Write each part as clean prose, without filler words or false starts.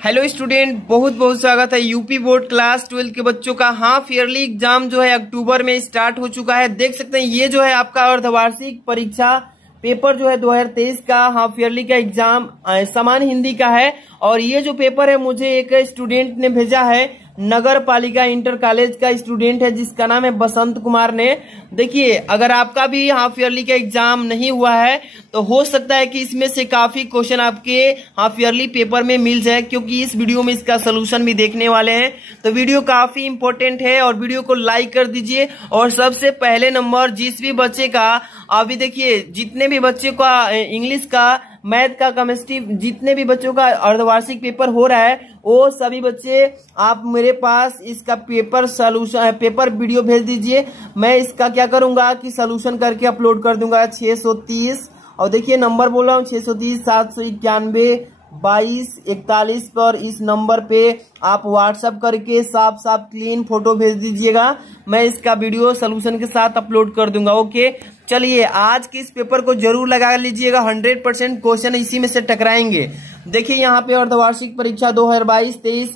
Hello student, बहुत बहुत स्वागत है। यूपी बोर्ड क्लास 12 के बच्चों का हाफ ईयरली एग्जाम जो है अक्टूबर में स्टार्ट हो चुका है। देख सकते हैं ये जो है आपका अर्धवार्षिक परीक्षा पेपर जो है 2023 का हाफ ईयरली का एग्जाम सामान्य हिंदी का है। और ये जो पेपर है मुझे एक स्टूडेंट ने भेजा है, नगर पालिका इंटर कॉलेज का स्टूडेंट है जिसका नाम है बसंत कुमार ने। देखिए, अगर आपका भी हाफ ईयरली का एग्जाम नहीं हुआ है तो हो सकता है कि इसमें से काफी क्वेश्चन आपके हाफ ईयरली पेपर में मिल जाए, क्योंकि इस वीडियो में इसका सोल्यूशन भी देखने वाले हैं। तो वीडियो काफी इंपॉर्टेंट है और वीडियो को लाइक कर दीजिए। और सबसे पहले नंबर, जिस भी बच्चे का अभी देखिए, जितने भी बच्चे का इंग्लिश का, मैथ का, केमिस्ट्री, जितने भी बच्चों का अर्धवार्षिक पेपर हो रहा है वो सभी बच्चे आप मेरे पास इसका पेपर सॉल्यूशन पेपर वीडियो भेज दीजिए। मैं इसका क्या करूंगा कि सॉल्यूशन करके अपलोड कर दूंगा। 630 और देखिए नंबर बोल रहा हूँ 630 791 2241 पर इस नंबर पे आप व्हाट्सएप करके साफ साफ क्लीन फोटो भेज दीजिएगा। मैं इसका वीडियो सोल्यूशन के साथ अपलोड कर दूंगा। ओके, चलिए आज के इस पेपर को जरूर लगा लीजिएगा। 100% क्वेश्चन इसी में से टकराएंगे। देखिए यहाँ पे अर्धवार्षिक परीक्षा 2022-23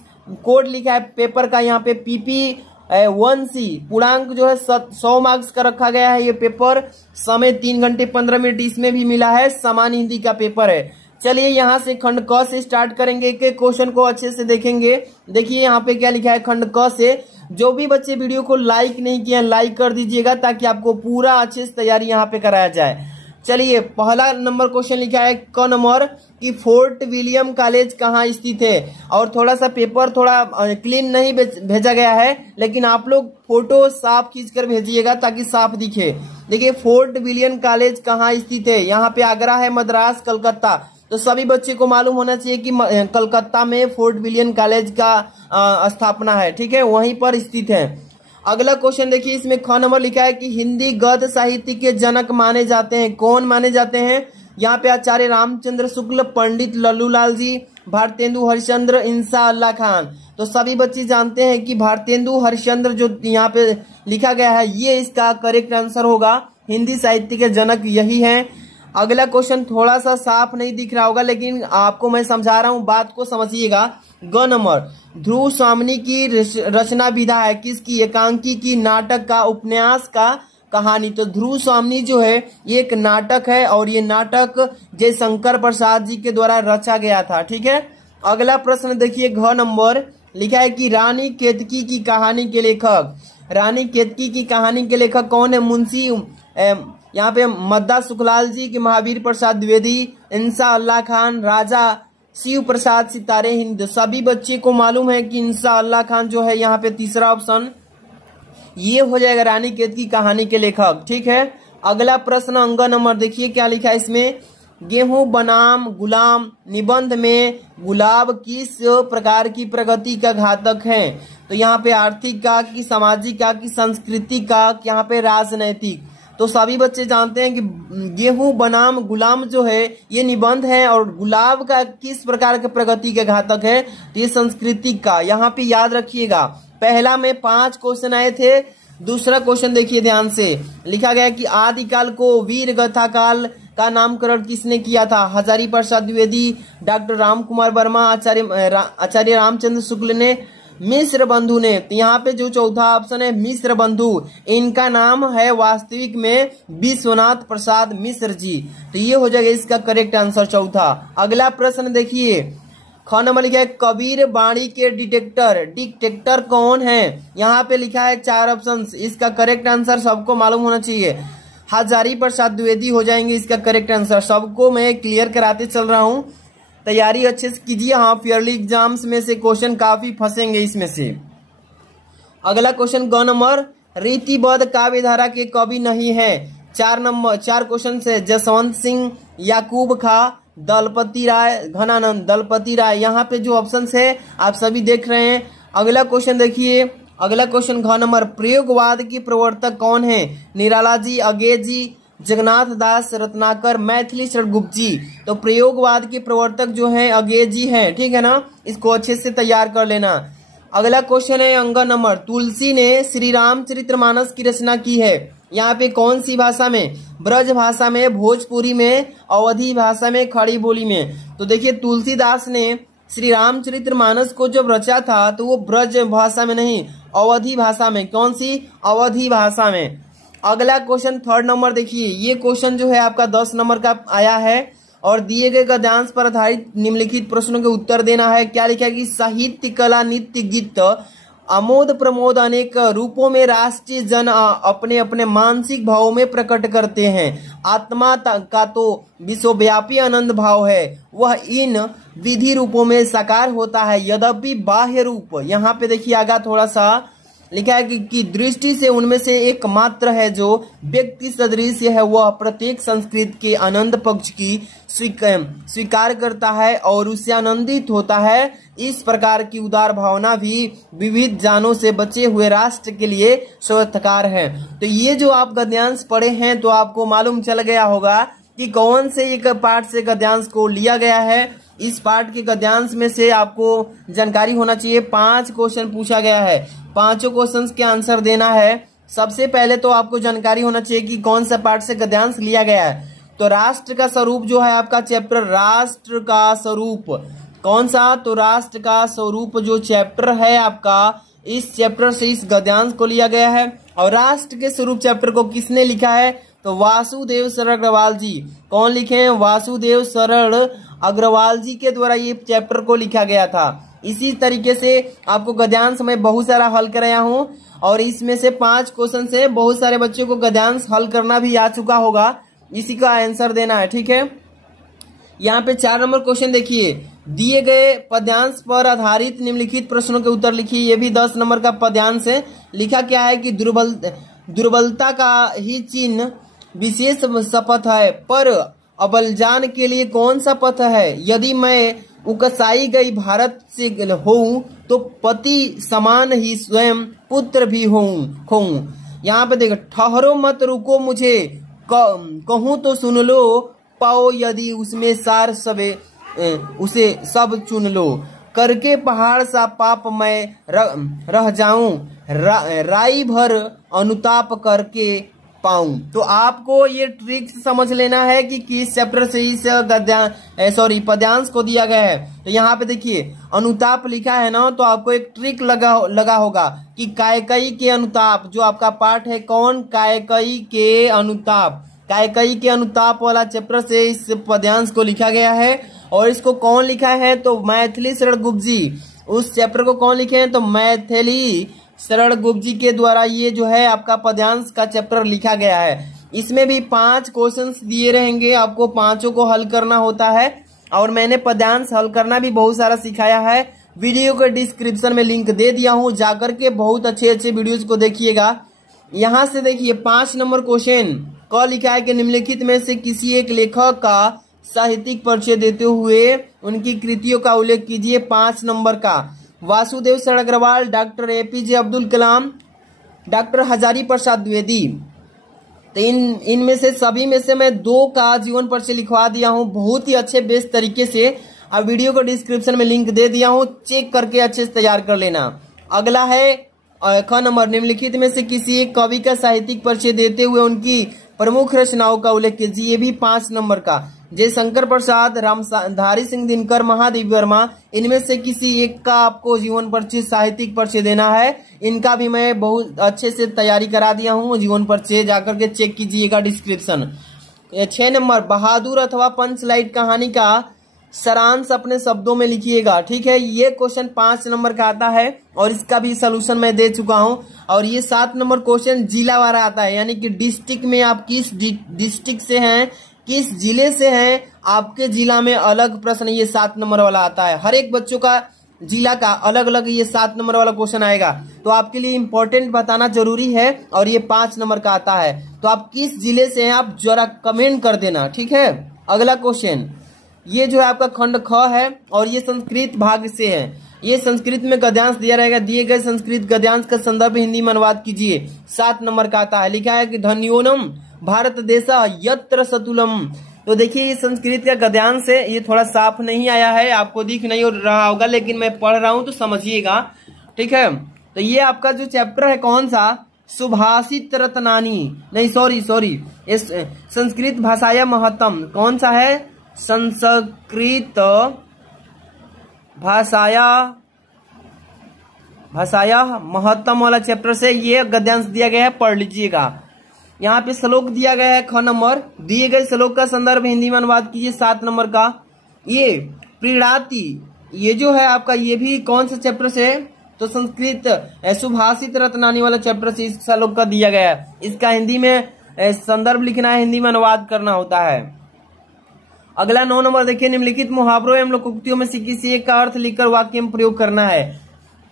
कोड लिखा है पेपर का। यहाँ पे PP 1C पूर्णांक जो है 100 मार्क्स का रखा गया है। ये पेपर समय 3 घंटे 15 मिनट इसमें भी मिला है। सामान्य हिंदी का पेपर है। चलिए यहाँ से खंड क से स्टार्ट करेंगे। एक एक क्वेश्चन को अच्छे से देखेंगे। देखिए यहाँ पे क्या लिखा है खंड क से। जो भी बच्चे वीडियो को लाइक नहीं किए लाइक कर दीजिएगा ताकि आपको पूरा अच्छे से तैयारी यहाँ पे कराया जाए। चलिए पहला नंबर क्वेश्चन लिखा है क नंबर कि फोर्ट विलियम कॉलेज कहाँ स्थित है। और थोड़ा सा पेपर थोड़ा क्लीन नहीं भेजा गया है, लेकिन आप लोग फोटो साफ खींचकर भेजिएगा ताकि साफ दिखे। देखिए फोर्ट विलियम कॉलेज कहाँ स्थित है। यहाँ पे आगरा है, मद्रास, कलकत्ता। तो सभी बच्चे को मालूम होना चाहिए कि कलकत्ता में फोर्ट विलियम कॉलेज का स्थापना है। ठीक है, वहीं पर स्थित है। अगला क्वेश्चन देखिए, इसमें ख नंबर लिखा है कि हिंदी गद्य साहित्य के जनक माने जाते हैं। कौन माने जाते हैं। यहाँ पे आचार्य रामचंद्र शुक्ल, पंडित लल्लूलाल जी, भारतेंदु हरिश्चंद्र, इंसा अल्लाह खान। तो सभी बच्चे जानते हैं कि भारतेंदु हरिश्चंद्र जो यहाँ पे लिखा गया है ये इसका करेक्ट आंसर होगा। हिंदी साहित्य के जनक यही है। अगला क्वेश्चन थोड़ा सा साफ नहीं दिख रहा होगा, लेकिन आपको मैं समझा रहा हूँ, बात को समझिएगा। ग नंबर ध्रुव स्वामिनी की रचना विधा है किसकी। एकांकी की, नाटक का, उपन्यास का, कहानी। तो ध्रुव स्वामिनी जो है ये एक नाटक है और ये नाटक जयशंकर प्रसाद जी के द्वारा रचा गया था। ठीक है। अगला प्रश्न देखिए, घ नंबर लिखा है कि रानी केतकी की कहानी के लेखक। रानी केतकी की कहानी के लेखक कौन है। मुंशी यहाँ पे मद्दा सुखलाल जी के, महावीर प्रसाद द्विवेदी, इंसा अल्लाह खान, राजा शिव प्रसाद सितारे हिंद। सभी बच्चे को मालूम है कि इंसा अल्लाह खान जो है यहाँ पे तीसरा ऑप्शन ये हो जाएगा रानी केतकी कहानी के लेखक। ठीक है। अगला प्रश्न अंग नंबर देखिए क्या लिखा है इसमें। गेहूं बनाम गुलाम निबंध में गुलाब किस प्रकार की प्रगति का घातक है। तो यहाँ पे आर्थिक का, कि सामाजिक का, कि संस्कृति का, यहाँ पे राजनैतिक। तो सभी बच्चे जानते हैं कि गेहूं बनाम गुलाम जो है ये निबंध है और गुलाब का किस प्रकार के प्रगति के घातक है तो ये संस्कृति का। यहाँ पे याद रखिएगा, पहला में 5 क्वेश्चन आए थे। दूसरा क्वेश्चन देखिए ध्यान से, लिखा गया कि आदिकाल को वीर गाथा काल का नामकरण किसने किया था। हजारी प्रसाद द्विवेदी, डॉक्टर राम कुमार वर्मा, आचार्य रामचंद्र शुक्ल ने, मिश्र बंधु ने। तो यहाँ पे जो चौथा ऑप्शन है मिश्र बंधु, इनका नाम है वास्तविक में विश्वनाथ प्रसाद मिश्र जी। तो ये हो जाएगा इसका करेक्ट आंसर चौथा। अगला प्रश्न देखिए, ख नंबर लिखा है कबीर बाणी के डिटेक्टर कौन है। यहाँ पे लिखा है 4 ऑप्शन। इसका करेक्ट आंसर सबको मालूम होना चाहिए, हजारी प्रसाद द्विवेदी हो जाएंगे इसका करेक्ट आंसर। सबको मैं क्लियर कराते चल रहा हूँ, तैयारी अच्छे से कीजिए। हाफ ईयरली एग्जाम्स में से क्वेश्चन काफी फंसेंगे इसमें से। अगला क्वेश्चन ग नंबर रीतिबद्ध काव्य धारा के कवि नहीं है। 4 क्वेश्चन से जसवंत सिंह, याकूब खा, दलपति राय, घनानंद, दलपति राय। यहाँ पे जो ऑप्शन है आप सभी देख रहे हैं। अगला क्वेश्चन देखिए, अगला क्वेश्चन घ नंबर प्रयोगवाद की प्रवर्तक कौन है। निराला जी, अगे जी, जगन्नाथ दास रत्नाकर, मैथिली शरणगुप्त जी। तो प्रयोगवाद के प्रवर्तक जो हैं अगे जी हैं। ठीक है ना, इसको अच्छे से तैयार कर लेना। अगला क्वेश्चन है अंग नंबर तुलसी ने श्री रामचरितमानस की रचना की है। यहाँ पे कौन सी भाषा में। ब्रज भाषा में, भोजपुरी में, अवधी भाषा में, खड़ी बोली में। तो देखिए तुलसीदास ने श्री रामचरितमानस को जब रचा था तो वो ब्रज भाषा में नहीं, अवधी भाषा में। कौन सी? अवधी भाषा में। अगला क्वेश्चन 3rd नंबर देखिए, ये क्वेश्चन जो है आपका 10 नंबर का आया है और दिए गए गद्यांश पर आधारित निम्नलिखित प्रश्नों के उत्तर देना है। क्या लिखा है कि साहित्य, कला, नृत्य, गीत, आमोद प्रमोद अनेक रूपों में राष्ट्रीय जन अपने अपने मानसिक भावों में प्रकट करते हैं। आत्मा का तो विश्वव्यापी आनंद भाव है, वह इन विधि रूपों में साकार होता है। यद्यपि बाह्य रूप, यहाँ पे देखिए आगा थोड़ा सा लिखा है कि दृष्टि से उनमें से एक मात्र है जो व्यक्ति सदृश है, वह प्रत्येक संस्कृत के आनंद पक्ष की स्वीकार करता है और उससे आनंदित होता है। इस प्रकार की उदार भावना भी विविध जानों से बचे हुए राष्ट्र के लिए स्वर्थकार है। तो ये जो आप गद्यांश पढ़े हैं तो आपको मालूम चल गया होगा कि कौन से एक पाठ से गद्यांश को लिया गया है। इस पाठ के गद्यांश में से आपको जानकारी होना चाहिए। 5 क्वेश्चन पूछा गया है, 5 क्वेश्चन के आंसर देना है। सबसे पहले तो आपको जानकारी होना चाहिए कि कौन सा पाठ से गद्यांश लिया गया है। तो राष्ट्र का स्वरूप जो है आपका चैप्टर राष्ट्र का स्वरूप, कौन सा? तो राष्ट्र का स्वरूप जो चैप्टर है आपका, इस चैप्टर से इस गद्यांश को लिया गया है। और राष्ट्र के स्वरूप चैप्टर को किसने लिखा है? तो वासुदेव सरल अग्रवाल जी। कौन लिखे हैं? वासुदेव सरल अग्रवाल जी के द्वारा ये चैप्टर को लिखा गया था। इसी तरीके से आपको गद्यांश में बहुत सारा हल कराया हूं और इसमें से 5 क्वेश्चन से बहुत सारे बच्चों को गद्यांश हल करना भी आ चुका होगा, इसी का आंसर देना है। ठीक है, यहाँ पे 4 नंबर क्वेश्चन देखिए, दिए गए पद्यांश पर आधारित निम्नलिखित प्रश्नों के उत्तर लिखिए। ये भी 10 नंबर का पद्यांश है। लिखा क्या है कि दुर्बलता का ही चिन्ह विशेष शपथ है, पर अबलजान के लिए कौन सा पथ है? यदि मैं उकसाई गई भारत से होऊं तो पति समान ही स्वयं पुत्र भी होऊं। यहाँ पे देखो, ठहरो मत रुको मुझे कहूं तो सुन लो, पाओ यदि उसमें सार सबे उसे सब चुन लो। करके पहाड़ सा पाप मैं रह जाऊं, राई भर अनुताप करके पाऊं। तो आपको ये ट्रिक समझ लेना है कि किस चैप्टर से इस पद्यांश को दिया गया है। तो यहाँ पे देखिए अनुताप लिखा है ना, तो आपको एक ट्रिक लगा होगा कि कैकेयी के अनुताप, जो आपका पाठ है कौन? कैकेयी के अनुताप। कैकेयी के अनुताप वाला चैप्टर से इस पद्यांश को लिखा गया है। और इसको कौन लिखा है? तो मैथिली शरण गुप्त जी। उस चैप्टर को कौन लिखे हैं? तो मैथिली शरण गुप्त जी के द्वारा ये जो है आपका पद्यांश का चैप्टर लिखा गया है। इसमें भी 5 क्वेश्चंस दिए रहेंगे, आपको 5 को हल करना होता है। और मैंने पद्यांश हल करना भी बहुत सारा सिखाया है। वीडियो के डिस्क्रिप्शन में लिंक दे दिया हूं, जाकर के बहुत अच्छे वीडियोज को देखिएगा। यहाँ से देखिए 5 नंबर क्वेश्चन क लिखा है कि निम्नलिखित में से किसी एक लेखक का साहित्यिक परिचय देते हुए उनकी कृतियों का उल्लेख कीजिए। 5 नंबर का वासुदेव सरल Agarwal, doctor APJ Abdul Kalam, doctor Hazari Prasad Dwivedi. तो इनमें से सभी में से मैं 2 का जीवन परिचय लिखवा दिया हूं बहुत ही अच्छे बेस्ट तरीके से। अब वीडियो को डिस्क्रिप्शन में लिंक दे दिया हूं, चेक करके अच्छे से तैयार कर लेना। अगला है ख नंबर, निम्नलिखित में से किसी एक कवि का साहित्यिक परिचय देते हुए उनकी प्रमुख रचनाओं का उल्लेख कीजिए। ये भी 5 नंबर का। जयशंकर प्रसाद, रामधारी सिंह दिनकर, महादेवी वर्मा, इनमें से किसी एक का आपको जीवन परिचय साहित्यिक परिचय देना है। इनका भी मैं बहुत अच्छे से तैयारी करा दिया हूँ, जीवन परिचय जाकर के चेक कीजिएगा डिस्क्रिप्शन। 6 नंबर, बहादुर अथवा पंचलाइट कहानी का सारांश अपने शब्दों में लिखिएगा। ठीक है, ये क्वेश्चन 5 नंबर का आता है और इसका भी सलूशन मैं दे चुका हूं। और ये 7 नंबर क्वेश्चन जिला वाला आता है, यानी कि डिस्ट्रिक्ट में आप किस डिस्ट्रिक्ट से हैं, किस जिले से हैं, आपके जिला में अलग प्रश्न ये 7 नंबर वाला आता है। हर एक बच्चों का जिला का अलग अलग ये 7 नंबर वाला क्वेश्चन आएगा, तो आपके लिए इंपॉर्टेंट बताना जरूरी है। और ये 5 नंबर का आता है, तो आप किस जिले से हैं आप जरा कमेंट कर देना। ठीक है, अगला क्वेश्चन ये जो है आपका खंड ख है और ये संस्कृत भाग से है। ये संस्कृत में गद्यांश दिया रहेगा। दिए गए संस्कृत गद्यांश का संदर्भ हिंदी में अनुवाद कीजिए। 7 नंबर का आता है, लिखा है कि धन्योनम भारत देशा यत्र सतुलम। तो देखिए ये संस्कृत का गद्यांश है, ये थोड़ा साफ नहीं आया है, आपको दिख नहीं रहा होगा, लेकिन मैं पढ़ रहा हूं तो समझिएगा। ठीक है, तो ये आपका जो चैप्टर है कौन सा? सुभाषित रत्नानी, नहीं सॉरी संस्कृत भाषाया महत्तम। कौन सा है? संस्कृत भाषाया महत्तम वाला चैप्टर से ये गद्यांश दिया गया है, पढ़ लीजिएगा। यहाँ पे श्लोक दिया गया है, ख नंबर दिए गए श्लोक का संदर्भ हिंदी में अनुवाद कीजिए 7 नंबर का। ये प्रीणाति, ये जो है आपका, ये भी कौन सा चैप्टर से, तो संस्कृत सुभाषित रत्नानी वाला चैप्टर से इस श्लोक का दिया गया है। इसका हिंदी में संदर्भ लिखना है, हिंदी में अनुवाद करना होता है। अगला 9 नंबर देखिए, निम्नलिखित मुहावरों एवं लोकोक्तियों में से किसी एक का अर्थ लिखकर वाक्य में प्रयोग करना है।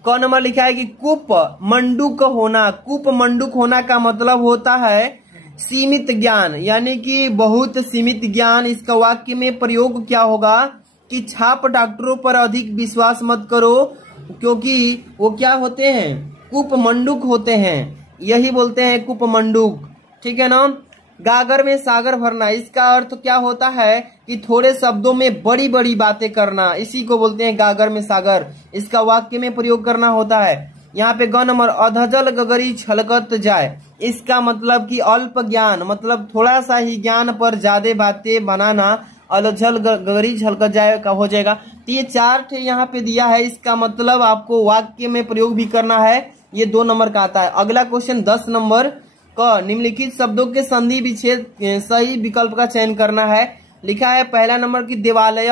क नंबर लिखा है कि कूप मंडूक होना। कूप मंडूक होना का मतलब होता है सीमित ज्ञान, यानी कि बहुत सीमित ज्ञान। इसका वाक्य में प्रयोग क्या होगा कि छाप डॉक्टरों पर अधिक विश्वास मत करो, क्योंकि वो क्या होते हैं, कूप मंडूक होते हैं, यही बोलते हैं कूप मंडूक, ठीक है ना। गागर में सागर भरना, इसका अर्थ क्या होता है कि थोड़े शब्दों में बड़ी बड़ी बातें करना, इसी को बोलते हैं गागर में सागर। इसका वाक्य में प्रयोग करना होता है। यहाँ पे ग नंबर, अधजल गगरी छलकत जाए, इसका मतलब कि अल्प ज्ञान, मतलब थोड़ा सा ही ज्ञान पर ज्यादा बातें बनाना, अलझल गगरी झलकत जाए का हो जाएगा। तो ये 4 ठे यहाँ पे दिया है, इसका मतलब आपको वाक्य में प्रयोग भी करना है। ये 2 नंबर का आता है। अगला क्वेश्चन 10 नंबर क, निम्नलिखित शब्दों के संधि विच्छेद सही विकल्प का चयन करना है। लिखा है पहला नंबर की देवालय,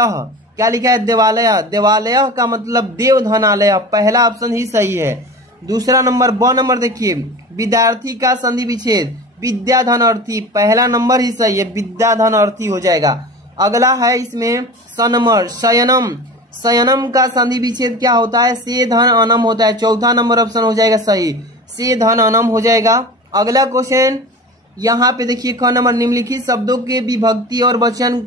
क्या लिखा है, देवालय। देवालय का मतलब देव धनालय, पहला ऑप्शन ही सही है। दूसरा नंबर ब नंबर देखिए, विद्यार्थी का संधि विच्छेद विद्या धन अर्थी, पहला नंबर ही सही है, विद्या धन अर्थी हो जाएगा। अगला है इसमें स नंबर, शयनम। शयनम का संधि विच्छेद क्या होता है, से धन अनम होता है, चौथा नंबर ऑप्शन हो जाएगा सही, से धन अनम हो जाएगा। अगला क्वेश्चन यहाँ पे देखिए ख नंबर, निम्नलिखित शब्दों के विभक्ति और वचन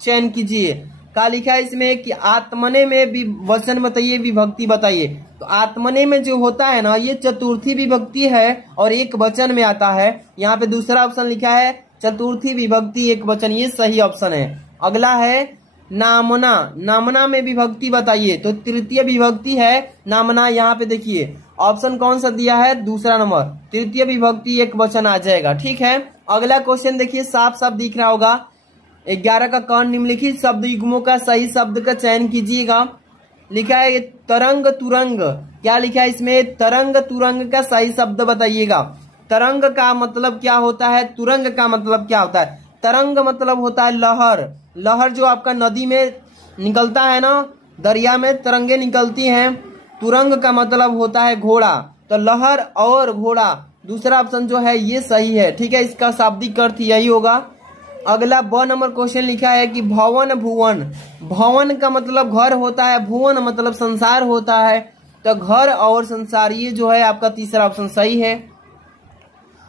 चयन कीजिए। क्या लिखा है इसमें कि आत्मने में वचन बताइए, विभक्ति बताइए। तो आत्मने में जो होता है ना, ये चतुर्थी विभक्ति है और एक वचन में आता है। यहाँ पे दूसरा ऑप्शन लिखा है चतुर्थी विभक्ति एक वचन, ये सही ऑप्शन है। अगला है नामना, नामना में विभक्ति बताइए, तो तृतीय विभक्ति है नामना। यहाँ पे देखिए ऑप्शन कौन सा दिया है, दूसरा नंबर, तृतीय विभक्ति एक वचन आ जाएगा, ठीक है। अगला क्वेश्चन देखिए, साफ साफ दिख रहा होगा, 11 का कौन, निम्नलिखित शब्द युग्मों का सही शब्द का चयन कीजिएगा। लिखा है तरंग तुरंग, क्या लिखा है इसमें, तरंग तुरंग का सही शब्द बताइएगा। तरंग का मतलब क्या होता है, तुरंग का मतलब क्या होता है। तरंग मतलब होता है लहर, लहर जो आपका नदी में निकलता है ना, दरिया में तरंगे निकलती हैं। तुरंग का मतलब होता है घोड़ा, तो लहर और घोड़ा, दूसरा ऑप्शन जो है ये सही है, ठीक है। इसका शाब्दिक अर्थ यही होगा। अगला ब नंबर क्वेश्चन लिखा है कि भवन भुवन। भवन का मतलब घर होता है, भुवन मतलब संसार होता है, तो घर और संसार, ये जो है आपका तीसरा ऑप्शन सही है।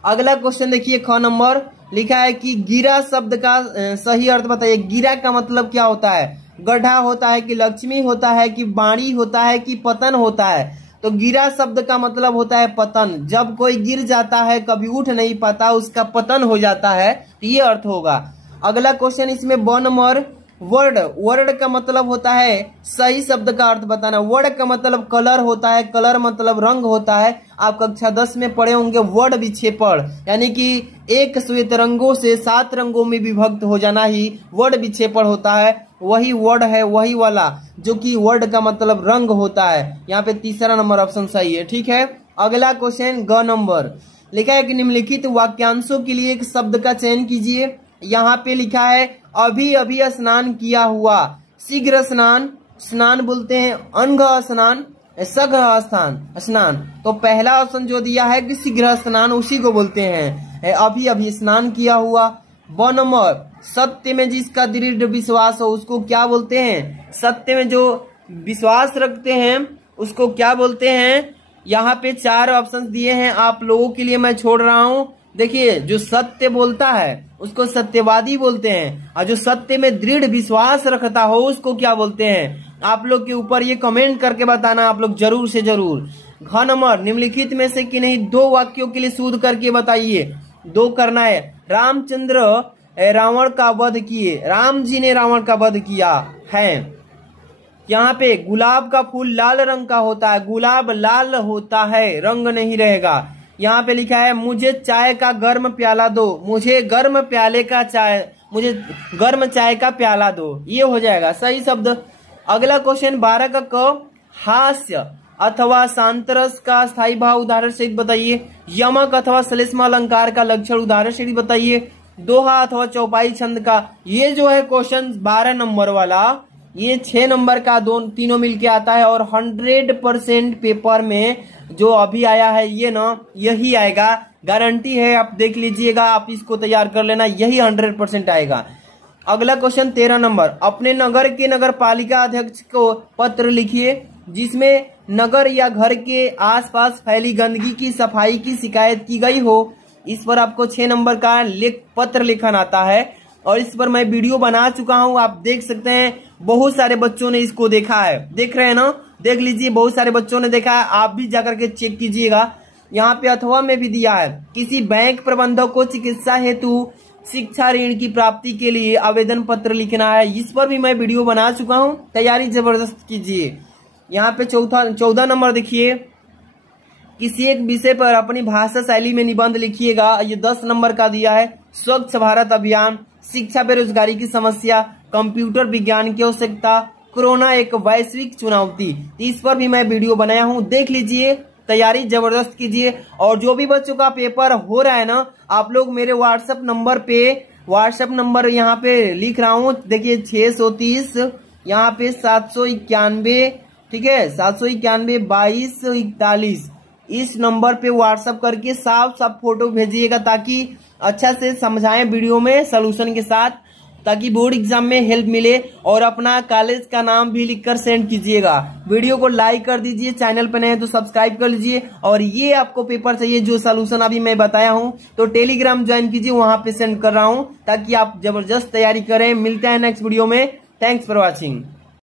अगला क्वेश्चन देखिए ख नंबर, लिखा है कि गिरा शब्द का सही अर्थ बताइए। गिरा का मतलब क्या होता है, गड्ढा होता है कि लक्ष्मी होता है कि बाणी होता है कि पतन होता है। तो गिरा शब्द का मतलब होता है पतन, जब कोई गिर जाता है, कभी उठ नहीं पाता, उसका पतन हो जाता है, तो ये अर्थ होगा। अगला क्वेश्चन इसमें ब नंबर, वर्ड। वर्ड का मतलब होता है सही शब्द का अर्थ बताना। वर्ड का मतलब कलर होता है, कलर मतलब रंग होता है। आप कक्षा 10 में पढ़े होंगे वर्ड विक्षेपण, यानी कि एक श्वेत रंगों से 7 रंगों में विभक्त हो जाना ही वर्ड विक्षेपण होता है। वही वर्ड है, वही वाला जो कि वर्ड का मतलब रंग होता है। यहाँ पे तीसरा नंबर ऑप्शन सही है, ठीक है। अगला क्वेश्चन ग नंबर, लिखा है कि निम्नलिखित वाक्यांशों के लिए एक शब्द का चयन कीजिए। यहाँ पे लिखा है अभी अभी स्नान किया हुआ, शीघ्र स्नान, स्नान बोलते हैं अंग स्नान, सघ्र स्नान। तो पहला ऑप्शन जो दिया है कि शीघ्र स्नान, उसी को बोलते हैं अभी अभी स्नान किया हुआ। ब नंबर, सत्य में जिसका दृढ़ विश्वास हो उसको क्या बोलते हैं, सत्य में जो विश्वास रखते हैं उसको क्या बोलते हैं। यहाँ पे 4 ऑप्शन दिए हैं, आप लोगों के लिए मैं छोड़ रहा हूँ। देखिए, जो सत्य बोलता है उसको सत्यवादी बोलते हैं, और जो सत्य में दृढ़ विश्वास रखता हो उसको क्या बोलते हैं। आप लोग के ऊपर ये कमेंट करके बताना, आप लोग जरूर से जरूर। घ नंबर, निम्नलिखित में से कि नहीं 2 वाक्यों के लिए शोध करके बताइए। 2 करना है। रामचंद्र रावण का वध किए, राम जी ने रावण का वध किया है। यहाँ पे गुलाब का फूल लाल रंग का होता है, गुलाब लाल होता है, रंग नहीं रहेगा। यहाँ पे लिखा है मुझे चाय का गर्म प्याला दो, मुझे गर्म प्याले का चाय, मुझे गर्म चाय का प्याला दो, ये हो जाएगा सही शब्द। अगला क्वेश्चन 12 का क, हास्य अथवा शांतरस का स्थायी भाव उदाहरण सहित बताइए। यमक अथवा श्लेष्म अलंकार का लक्षण उदाहरण सहित बताइए। दोहा अथवा चौपाई छंद का, ये जो है क्वेश्चन 12 नंबर वाला, ये 6 नंबर का तीनों मिलके आता है और 100% पेपर में जो अभी आया है ये ना यही आएगा, गारंटी है। आप देख लीजिएगा, आप इसको तैयार कर लेना, यही 100% आएगा। अगला क्वेश्चन 13 नंबर, अपने नगर के नगर पालिका अध्यक्ष को पत्र लिखिए जिसमें नगर या घर के आसपास फैली गंदगी की सफाई की शिकायत की गई हो। इस पर आपको 6 नंबर का पत्र लिखन आता है और इस पर मैं वीडियो बना चुका हूं, आप देख सकते हैं। बहुत सारे बच्चों ने इसको देखा है, देख रहे हैं ना, देख लीजिए, बहुत सारे बच्चों ने देखा है, आप भी जाकर के चेक कीजिएगा। यहाँ पे अथवा में भी दिया है, किसी बैंक प्रबंधक को चिकित्सा हेतु शिक्षा ऋण की प्राप्ति के लिए आवेदन पत्र लिखना है। इस पर भी मैं वीडियो बना चुका हूं, तैयारी जबरदस्त कीजिए। यहाँ पे 14 नंबर देखिए, किसी एक विषय पर अपनी भाषा शैली में निबंध लिखिएगा। ये 10 नंबर का दिया है। स्वच्छ भारत अभियान, शिक्षा बेरोजगारी की समस्या, कंप्यूटर विज्ञान की आवश्यकता, कोरोना एक वैश्विक चुनौती। इस पर भी मैं वीडियो बनाया हूं, देख लीजिए, तैयारी जबरदस्त कीजिए। और जो भी बच्चों का पेपर हो रहा है ना, आप लोग मेरे व्हाट्सएप नंबर यहाँ पे लिख रहा हूँ, देखिए 630, यहाँ पे 791, ठीक है, 791 2241, इस नंबर पे व्हाट्सएप करके साफ साफ फोटो भेजिएगा ताकि अच्छा से समझाएं वीडियो में सलूशन के साथ, ताकि बोर्ड एग्जाम में हेल्प मिले। और अपना कॉलेज का नाम भी लिखकर सेंड कीजिएगा। वीडियो को लाइक कर दीजिए, चैनल पर नए हैं तो सब्सक्राइब कर लीजिए। और ये आपको पेपर चाहिए जो सलूशन अभी मैं बताया हूं तो टेलीग्राम ज्वाइन कीजिए, वहां पे सेंड कर रहा हूं ताकि आप जबरदस्त तैयारी करें। मिलते हैं नेक्स्ट वीडियो में। Thanks for watching.